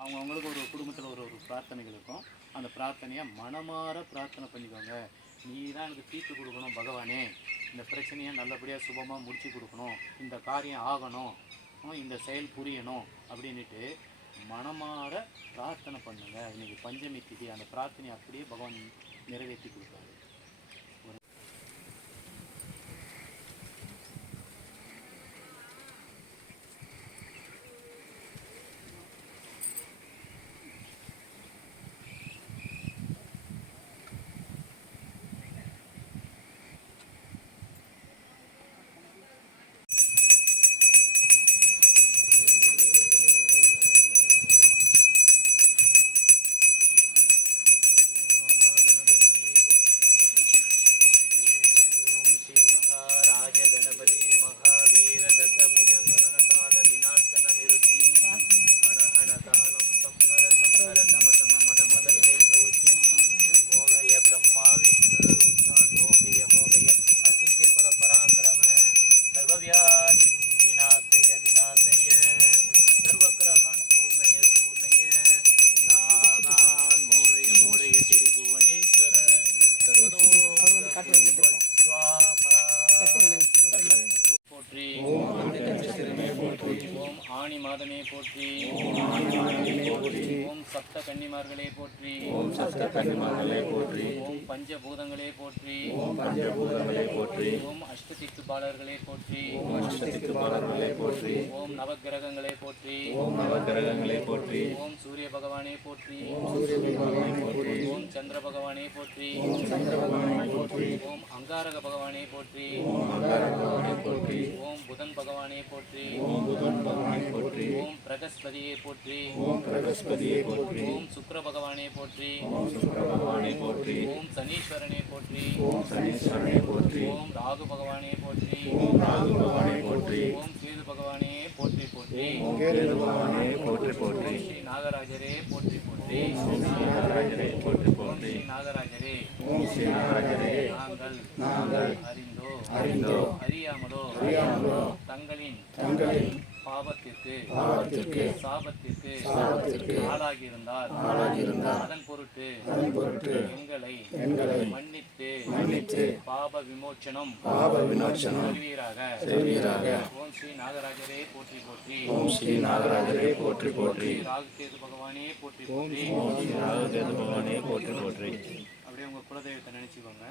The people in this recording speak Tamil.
அவங்கவுங்களுக்கு ஒரு குடும்பத்தில் ஒரு ஒரு பிரார்த்தனைகள் இருக்கும். அந்த பிரார்த்தனையை மனமார பிரார்த்தனை பண்ணிக்கோங்க. நீ தான் எனக்கு தீர்த்து கொடுக்கணும் பகவானே, இந்த பிரச்சனையை நல்லபடியாக சுபமாக முடிச்சு கொடுக்கணும், இந்த காரியம் ஆகணும், இந்த செயல் புரியணும் அப்படின்ட்டு மனமார பிரார்த்தனை பண்ணுங்க. இன்னைக்கு பஞ்சமி திதி, அந்த பிரார்த்தனையை அப்படியே பகவான் நிறைவேற்றி கொடுப்பாரு. ஓம் ஆணி மாதமே போற்றி, ஓம் சப்த கன்னிமார்களே போற்றி, ஓம் சப்த கன்னிமார்களே போற்றி, ஓம் பஞ்சபூதங்களே போற்றி, ஓம் பஞ்சபூதங்களே போற்றி, ஓம் அஷ்டதிக்குபாலர்களே போற்றி, ஓம் அஷ்டதிக்குபாலர்களே போற்றி, ஓம் நவக்கிரகங்களே போற்றி, ஓம் நவக்கிரகங்களே போற்றி, ஓம் சூரிய பகவானே போற்றி, ஓம் சூரிய பகவானே போற்றி, ஓம் சந்திர பகவானே போற்றி, ஓம் சந்திர பகவானே போற்றி, ஓம் அங்காரக பகவானே போற்றி, ஓம் அங்காரக பகவானே போற்றி, ஓம் புதன் பகவானே போற்றி, ஓம் புதன் பகவானே போற்றி, ஓம் பிரகஸ்பதியே போற்றி, ஓம் பிரகஸ்பதியே போற்றி, ஓம் சுக்கிர பகவானே போற்றி, ஓம் சுக்கிர பகவானே போற்றி, ஓம் சனீஸ்வரனே போற்றி, ஓம் சனீஸ்வரனே போற்றி, ஓம் ராகு பகவானே போற்றி, ஓம் ராகு பகவானே போற்றி, ஓம் கேது பகவானே போற்றி போற்றி, ஓம் கேது பகவானே போற்றி போற்றி, ஸ்ரீ நாகராஜரே போற்றி போற்றி, ஸ்ரீ நாகராஜரே போற்றி போற்றி, ஸ்ரீ நாகராஜரே, ஓம் ஸ்ரீ நாகராஜரே, நாங்கள் அறிந்தோ அறியாமலோ தங்களின் பாவத்திற்கு சாபத்திற்கு ஆளாகியிருந்தால் அதன் பொருட்டு எங்களை மன்னித்து பாப விமோச்சனம் செய்வீராக. ஓம் ஸ்ரீ நாகராஜரே போற்றி போற்றி, ஓம் ஸ்ரீ நாகராஜரே போற்றி போற்றி, ராகுகேது பகவானே போற்றி போற்றி, ஓம் ஸ்ரீ ராகுகேது பகவானே போற்றி போற்றி. அப்படியே உங்க குலதெய்வத்தை நினைச்சுக்கோங்க.